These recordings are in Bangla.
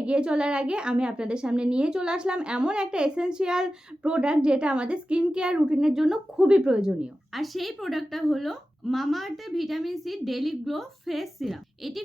এগিয়ে চলার আগে আমি আপনাদের সামনে নিয়ে চলে আসলাম এমন একটা এসেন্সিয়াল প্রোডাক্ট যেটা আমাদের স্কিন কেয়ার রুটিনের জন্য খুবই প্রয়োজনীয়। আর সেই প্রোডাক্টটা হলো মামা আর্থের vitamin C daily glow face serum এটি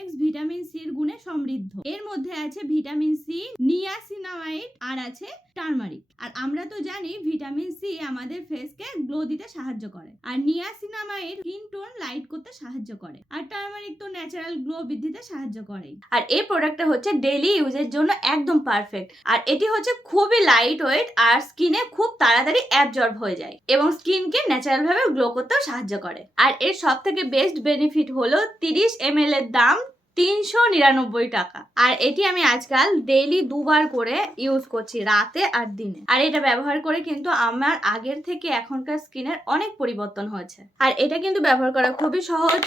এক্স ভিটামিন সির গুণে সমৃদ্ধ। এর মধ্যে আছে ভিটামিন সি নিয়াসিনামাইড আর আছে টার্মারিক আর আমরা তো জানি ভিটামিন সি আমাদের ফেসকে গ্লো দিতে সাহায্য করে। আর নিয়াসিনামাইড স্কিন টোন লাইট করতে সাহায্য করে। আর টার্মারিক তো ন্যাচারাল গ্লো বৃদ্ধিতে সাহায্য করে আর এই প্রোডাক্টটা হচ্ছে ডেইলি ইউজের জন্য একদম পারফেক্ট আর এটি হচ্ছে খুবই লাইট ওয়েট আর স্কিনে খুব তাড়াতাড়ি অ্যাবজর্ব হয়ে যায়। এবং স্কিনকে ন্যাচারাল ভাবে গ্লো করতেও সাহায্য করে। আর এর সব থেকে বেস্ট বেনিফিট হলো তিরিশ এম এর দাম তিনশো নিরানব্বই টাকা। আর এটি আমি আজকাল ডেইলি দুবার করে ইউজ করছি, রাতে আর দিনে। আর এটা ব্যবহার করে কিন্তু আমার আগের থেকে এখনকার স্কিনের অনেক পরিবর্তন হয়েছে। আর এটা কিন্তু ব্যবহার করা খুবই সহজ।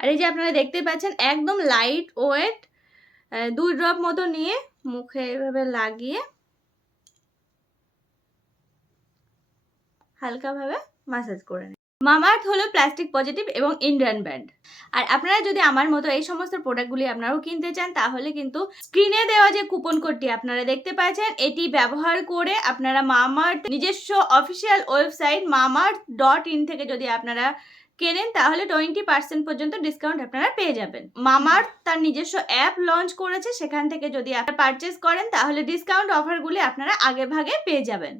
আর এই যে আপনারা দেখতে পাচ্ছেন, একদম লাইট ওয়েট দুই ড্রপ মতো নিয়ে মুখে এভাবে লাগিয়ে হালকাভাবে মাসাজ করে নেয় মামার্থ হলো প্লাস্টিক পজিটিভ এবং ইন্ডিয়ান ব্র্যান্ড আর আপনারা যদি আমার মতো এই সমস্ত প্রোডাক্টগুলি আপনারাও কিনতে চান, তাহলে কিন্তু স্ক্রিনে দেওয়া যে কুপন কোডটি আপনারা দেখতে পাচ্ছেন, এটি ব্যবহার করে আপনারা মামার্থ নিজস্ব official website Mamaearth dot in থেকে যদি আপনারা কেনেন, তাহলে টোয়েন্টি পার্সেন্ট পর্যন্ত ডিসকাউন্ট আপনারা পেয়ে যাবেন। মামার্থ তার নিজস্ব অ্যাপ লঞ্চ করেছে, সেখান থেকে যদি আপনারা পারচেস করেন, তাহলে ডিসকাউন্ট অফারগুলি আপনারা আগে ভাগে পেয়ে যাবেন।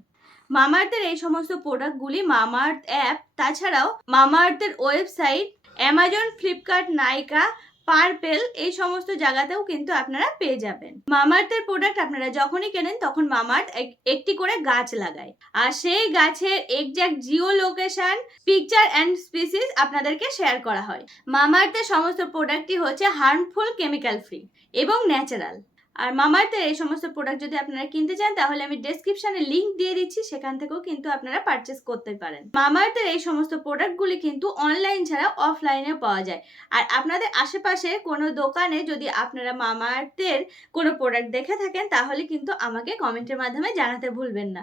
মামাআর্থের এই সমস্ত প্রোডাক্টগুলি মামাআর্থ অ্যাপ তাছাড়াও মামাআর্থের website Amazon Flipkart Nykaa Purplle এই সমস্ত জায়গাতেও কিন্তু আপনারা পেয়ে যাবেন। মামাআর্থের প্রোডাক্ট আপনারা যখনই কেনেন তখন মামাআর্থ এক- একটি করে গাছ লাগায়। আর সেই গাছের exact geo location picture and species আপনাদেরকে শেয়ার করা হয়। মামাআর্থের সমস্ত প্রোডাক্টটি হচ্ছে হার্মফুল কেমিক্যাল ফ্রি এবং ন্যাচারাল আর মামার্থের এই সমস্ত প্রোডাক্ট যদি আপনারা কিনতে চান, তাহলে আমি ডেসক্রিপশনে লিঙ্ক দিয়ে দিচ্ছি, সেখান থেকেও কিন্তু আপনারা পারচেস করতে পারেন। মামার্থের এই সমস্ত প্রোডাক্টগুলি কিন্তু অনলাইন ছাড়া অফলাইনে পাওয়া যায়। আর আপনাদের আশেপাশে কোনো দোকানে যদি আপনারা মামার্থের কোনো প্রোডাক্ট দেখে থাকেন, তাহলে কিন্তু আমাকে কমেন্টের মাধ্যমে জানাতে ভুলবেন না।